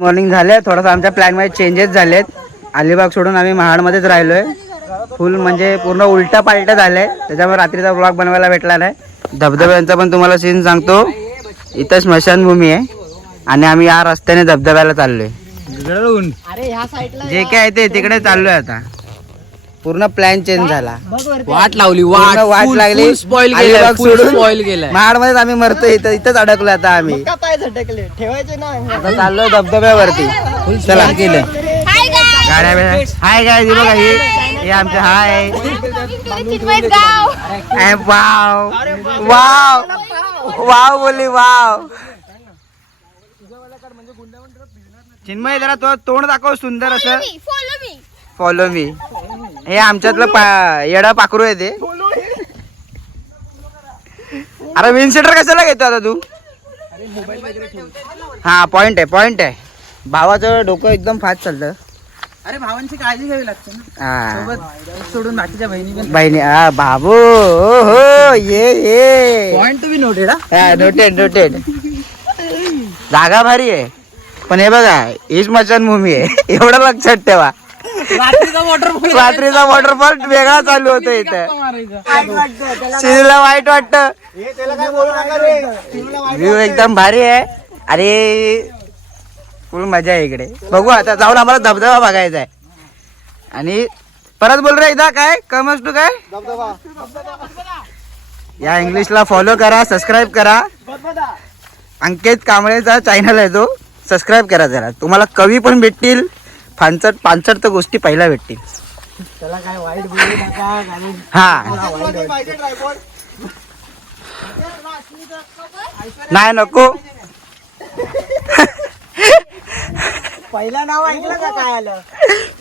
Morning झाले, थोडासा आमच्या प्लॅनमध्ये चेंजेस झालेत. अलिबाग सोडून आम्ही महाडमध्येच राहिलोय. फुल म्हणजे पूर्ण उलटा पालटा झालंय, त्याच्यामुळे रात्रीचा ब्लॉग बनवायला भेटला नाही. धबधब्यांचा पण तुम्हाला सीन सांगतो. इथं स्मशानभूमी आहे आणि आम्ही या रस्त्याने धबधब्याला चाललोय. जे काय आहे ते तिकडे चाललोय. आता पूर्ण प्लॅन चेंज झाला. वाट लागली. स्पॉइल गेलं. महाडमध्येच आम्ही मरतोय. इथंच अडकलोय आता आम्ही. ठेवायचे ना. आता चाललोय धबधब्यावरती. चला गेलं. गाड्या हाय गाय बघा. हे आमचं हाय. वाव वाव वाव बोली वाव. चिन्मय जरा तो तोंड दाखव सुंदर असं. Follow me. हे आमच्यातलं येडा पाखरू आहे ते. अरे विनसेटर कशाला घेतो आता तू. हा पॉइंट आहे. भावाचं डोकं एकदम फास्ट चालतं. अरे भावांची काळजी घ्यावी लागते ना. हा सोडून बाकीच्या बहिणी. हा बाबू हो ये पॉइंट बी नोटेड. नोटेड. जागा भारी आहे पण हे बघा ही स्मशानभूमी आहे. एवढं लक्षात ठेवा. रात्रीचा वॉटरफॉल वेगळा चालू होतो इथं. शिवला वाईट वाटत. व्ह्यू एकदम भारी आहे. अरे फुल मजा आहे इकडे. बघू आता जाऊन आम्हाला धबधबा बघायचा आहे. आणि परत बोल रे एकदा काय कमस टू काय या इंग्लिशला फॉलो करा, सबस्क्राईब करा. अंकित कांबळेचा चॅनल आहे तो. सबस्क्राईब करा जरा. तुम्हाला कवी पण भेटतील. पांचट तर गोष्टी पहिला भेटतील. त्याला काय वाईट बोलू नका. हा नाही नको. पहिलं नाव ऐकलं का काय आलं.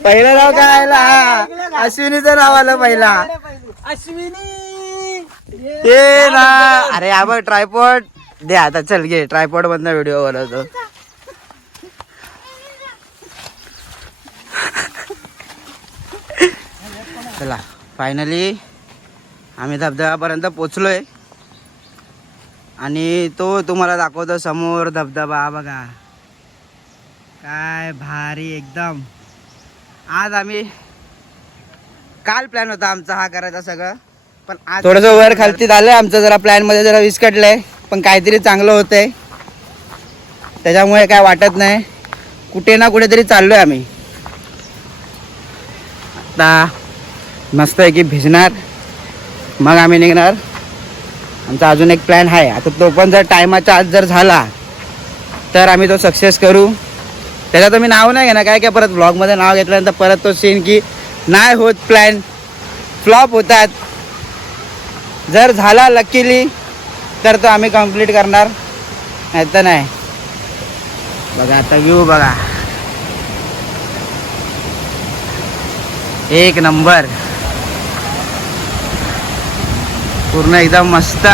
पहिलं नाव काय आलं. अश्विनीचं नाव आलं पहिला. अश्विनी ते ना. अरे हा बघ ट्रायपॉड दे आता. चल घे ट्रायपॉड मधनं व्हिडिओ बनवतो. चला फायनली आम्ही धबधब्यापर्यंत पोचलोय आणि तो तुम्हाला दाखवतो समोर धबधबा. बघा काय भारी एकदम. आज आम्ही काल प्लॅन होता आमचा हा करायचा सगळं, पण आज थोडंसं वर खालती झालंय आमचं. जरा प्लॅन मध्ये जरा विस्कटलंय पण काहीतरी चांगलं होतंय त्याच्यामुळे काय वाटत नाही. कुठे ना कुठेतरी चाललोय आम्ही. आता मस्त आहे की भिजणार मग आम्ही निघणार. आमचा अजून एक प्लॅन आहे. आता तो पण जर टायमाच्या आत जर झाला तर आम्ही तो सक्सेस करू. त्याचं तर मी नाव नाही घेणार. काय परत ब्लॉगमध्ये नाव घेतल्यानंतर परत तो सीन की नाही होत, प्लॅन फ्लॉप होतात. जर झाला लकीली तर तो आम्ही कंप्लीट करणार, नाही तर नाही. बघा आता व्ह्यू बघा एक नंबर. पूर्ण एकदम मस्त.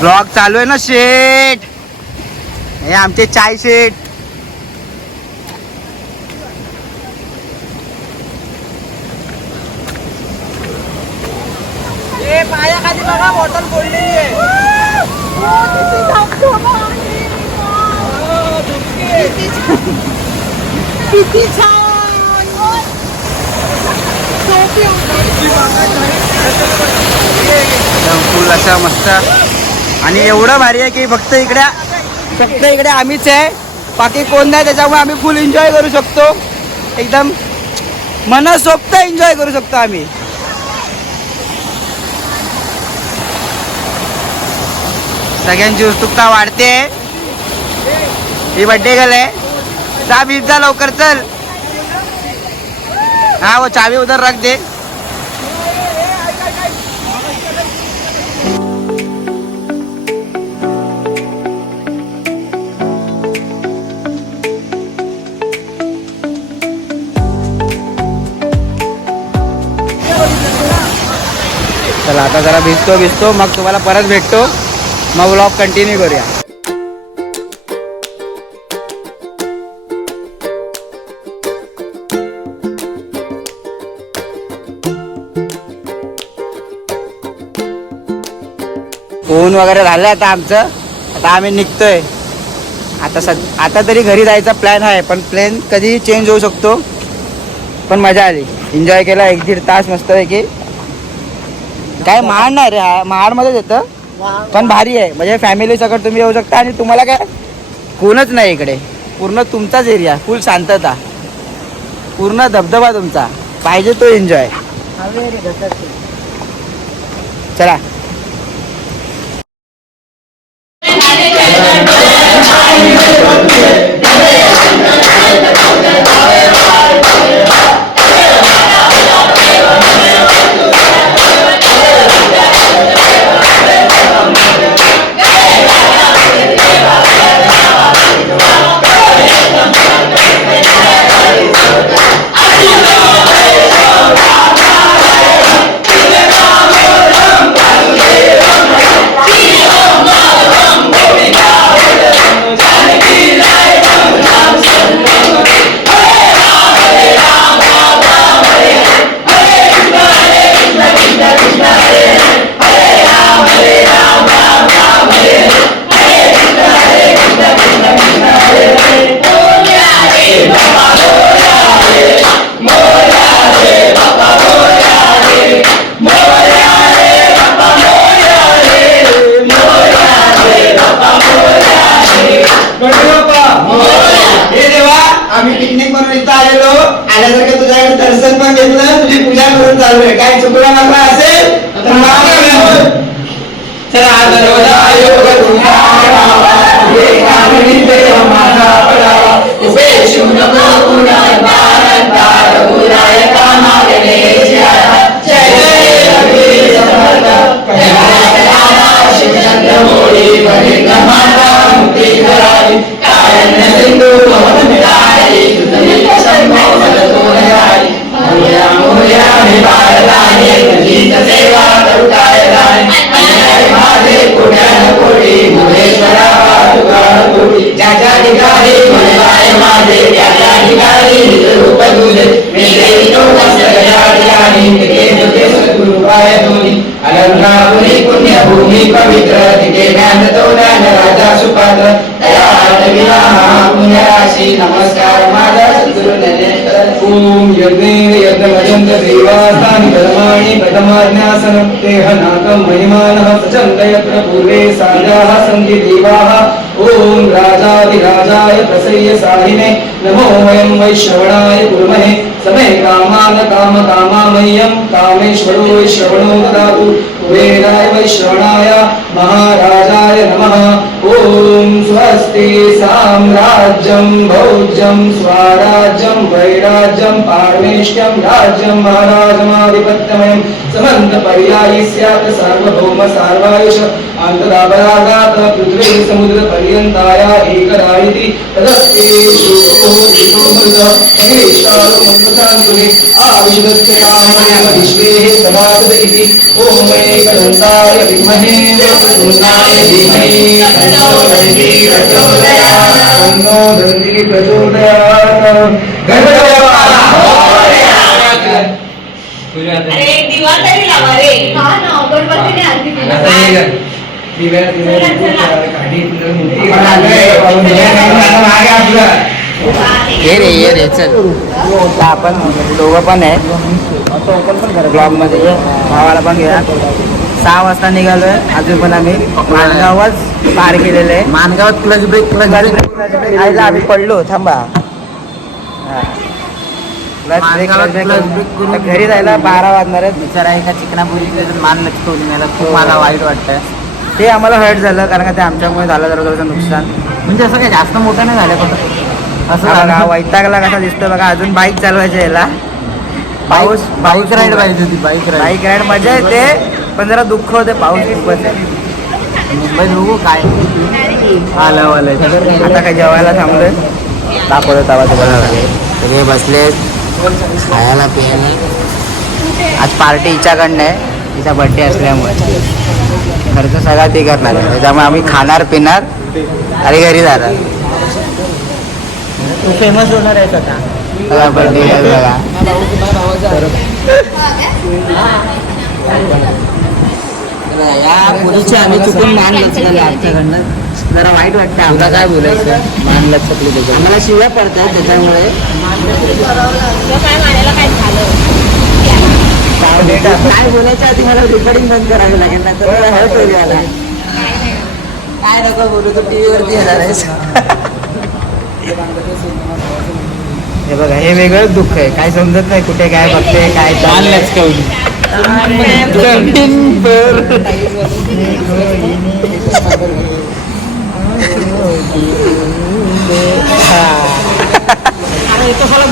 ब्लॉग चालू आहे ना शेट. हे आमचे चाय शेट. पायाखाली बघा बॉटल पडलेली आहे. किती छान. फुल असा मस्त. आणि एवढं भारी आहे की फक्त इकडे आम्हीच आहे, बाकी कोण नाही. त्याच्यामुळे आम्ही फुल एन्जॉय करू शकतो. एकदम मनसोक्त एन्जॉय करू शकतो आम्ही. सगळ्यांची उत्सुकता वाढते. ही बर्थडे गर्ल आहे. जा बीज जा लवकर चल. हाँ वो चाबी उधर रख दे. चला आता जरा भिजतो मग तुम्हाला परत भेटतो. मग व्लॉग कंटिन्यू करूया. ऊन वगैरे झालं आता आमचं. आता आम्ही निघतोय. आता तरी घरी जायचा प्लॅन आहे, पण प्लॅन कधी चेंज होऊ शकतो. पण मजा आली, एन्जॉय केला 1-1.5 तास मस्त आहे की. काय महाड नाही रे, महाडमध्येच येतं पण भारी आहे. म्हणजे फॅमिली सगळं तुम्ही येऊ शकता आणि तुम्हाला काय कोणच नाही इकडे, पूर्ण तुमचाच एरिया, फुल शांतता, पूर्ण धबधबा तुमचा, पाहिजे तो एन्जॉय. चला आम्ही पिकनिक म्हणून इथं आल्यासारखं तुझ्याकडे दर्शन पण घेतलं, तुझी पूजा करून चालू आहे. काय चुकला मागला असेल तर पुण्यभूमी पवित्र तिथे ज्ञान तो ज्ञान राजा सुपात्र पुण्यराशी नमस्कार माझा सद्गुरु ज्ञानेश्वर. ओम यज्ञे यज्ञमजन्त देवास्तानि धर्माणि प्रथमाज्ञासनं तेहनाकं महिमानः सचन्त यत्र पूर्वे साजाः सन्ति देवाः. ओम राजाधिराजाय प्रसय्य साहिने नमो वयं वैश्रवणाय कुर्महे समे कामान काम कामामह्यं कामेश्वरो वैश्रवणो ददातु. कुबेराय वैश्रवणाय महाराजाय नमः. ओम स्वस्ति साम्राज्यं भौज्यं स्वराज्यं वैराज्यं पारमेष्ट्यं राज्यं महाराजमाधिपत्यमयं समन्त पर्यायी स्यात् सार्वभौम सार्वायुष अंतरापरागात् पृथ्वी समुद्र पर्यन्ताय एकरायिति तदस्ते आविशदस्य कामयमधिष्ठेः सदासदिति. ओम एकदन्ताय विद्महे वक्रतुण्डाय धीमहि तन्नो दन्ती प्रचोदयात्. तन्नो दन्ती प्रचोदयात्. गणपती बाप्पा मोरया. अरे दिवा तरी लावा रे. हा ना, गणपतीने आरती केली. ये रे चल. आपण दोघं पण आहे ब्लॉग मध्ये, भावाला पण घ्या. 6 वाजता निघालोय, अजून पण आम्ही माणगावच पार केलेलं आहे. माणगावात क्लच ब्रेक आयला आम्ही पडलो. थांबा, घरी जायला 12 वाजणार आहेत. बिचारा एका चिकनापुरी मान लचकवली मला, खूप मला वाईट वाटतं. ते आम्हाला हर्ट झालं कारण का ते आमच्यामुळे झालं जरा थोडंसं नुकसान. म्हणजे असं काही जास्त मोठं नाही झालं, पण असं बघा वैतागला कसा दिसतो बघा. अजून बाईक चालवायची याला. बाईक राईड पाहिजे होती. बाईक राईड मजा येते, पण जरा दुःख होते. पाऊस खूपच आहे मुंबईत. बघू काय आलं. आता काय जेवायला थांबलोय, दाखवतो तवा तुम्हाला. सगळे बसले खायला पियाला. आज पार्टी हिच्याकडनं आहे, तिचा बड्डे असल्यामुळे खर्च सगळा ते करणार आहे. त्याच्यामुळे आम्ही खाणार पिणार आणि घरी जाणार. तू फेमस होणार आहेस आता. बड्डे बघा. या पुढे चुकीचे आम्ही चुकून मान लचकले आमच्याकडनं जरा वाईट वाटतं आम्हाला. काय बोलायचं मान लचकली त्याच्या आम्हाला शिव्या पडतात त्याच्यामुळे काय बोलायच्या आधी मला रेकॉर्डिंग बंद करावी लागेल ना तर मला हर्ट होईल मला. काय नको बोलू तू टीव्ही वरती येणार आहेस. हे बघा हे वेगळंच दुःख आहे काय समजत नाही कुठे काय बघते काय चाललंच कवली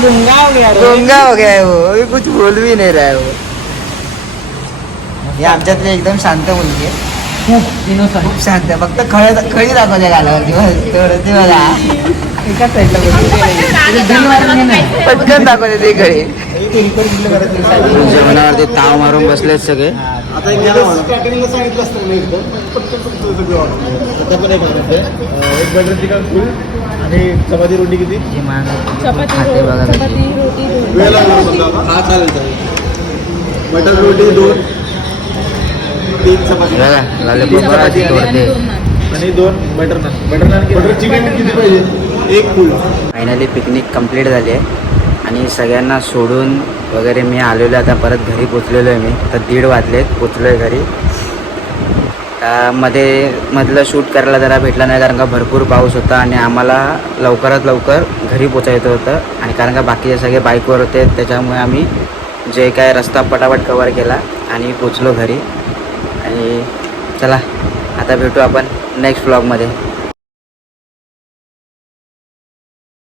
गुंगा हो गया है वो अभी कुछ बोल भी नहीं रहा है वो. हे आमच्यातली एकदम शांत मुलगी आहे खूप शांत आहे फक्त खळी दाखवते गालावरती तेवढं ते बघा एकाच पटकन दाखवते ते खळी. जेवणावरती ताव मारून बसलेत सगळे. सांगितलं असतं मी एक बटर चिकन फुल आणि चपाती रोटी किती खाते बघा वेळेला हा चालेल बटर रोटी 2 3 चपाती बघा लॉलीपॉप आधी तोडते. आणि 2 बटर नान बटर चिकन किती पाहिजे 1 फुल. फायनली पिकनिक कंप्लीट झाली आहे आणि सगळ्यांना सोडून वगैरे मी आलेलो आता परत घरी पोचलेलो आहे. मी तर 1:30 वाजलेत पोचलो आहे घरी. मधलं शूट करायला जरा भेटला नाही कारण का भरपूर पाऊस होता आणि आम्हाला लवकरात लवकर घरी पोचायचं होतं आणि कारण का बाकीचे सगळे बाईकवर होते त्याच्यामुळे आम्ही जे काय रस्ता पटापट कवर केला आणि पोचलो घरी. आणि चला आता भेटू आपण नेक्स्ट व्लॉगमध्ये.